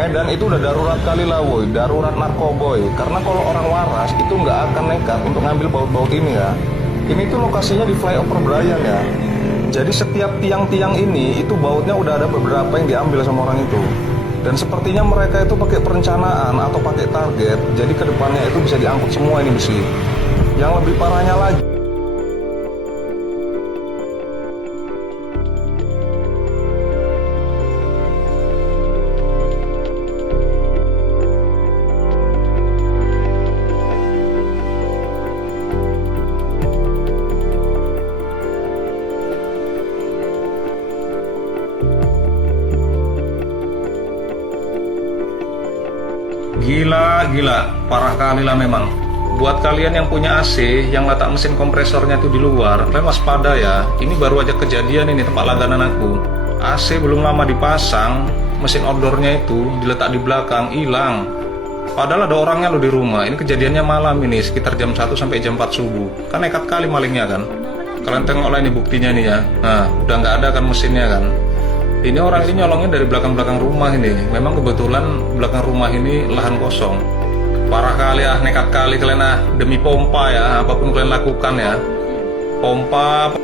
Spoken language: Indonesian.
Medan itu udah darurat kali lah woi, darurat narkoboy. Karena kalau orang waras itu nggak akan nekat untuk ngambil baut-baut ini ya. Ini tuh lokasinya di flyover Brian ya. Jadi setiap tiang-tiang ini itu bautnya udah ada beberapa yang diambil sama orang itu. Dan sepertinya mereka itu pakai perencanaan atau pakai target. Jadi kedepannya itu bisa diangkut semua ini besi. Yang lebih parahnya lagi, gila, parah kali lah memang. Buat kalian yang punya AC, yang letak mesin kompresornya itu di luar, kalian waspada ya. Ini baru aja kejadian ini tempat langganan aku. AC belum lama dipasang, mesin outdoornya itu diletak di belakang, hilang. Padahal ada orangnya loh di rumah. Ini kejadiannya malam ini, sekitar jam 1 sampai jam 4 subuh. Kan nekat kali malingnya kan. Kalian tengoklah ini buktinya nih ya. Nah, udah nggak ada kan mesinnya kan. Ini orang ini nyolongnya dari belakang-belakang rumah ini. Memang kebetulan belakang rumah ini lahan kosong. Parah kali ya, nekat kali kalian demi pompa ya, apapun kalian lakukan ya. Pompa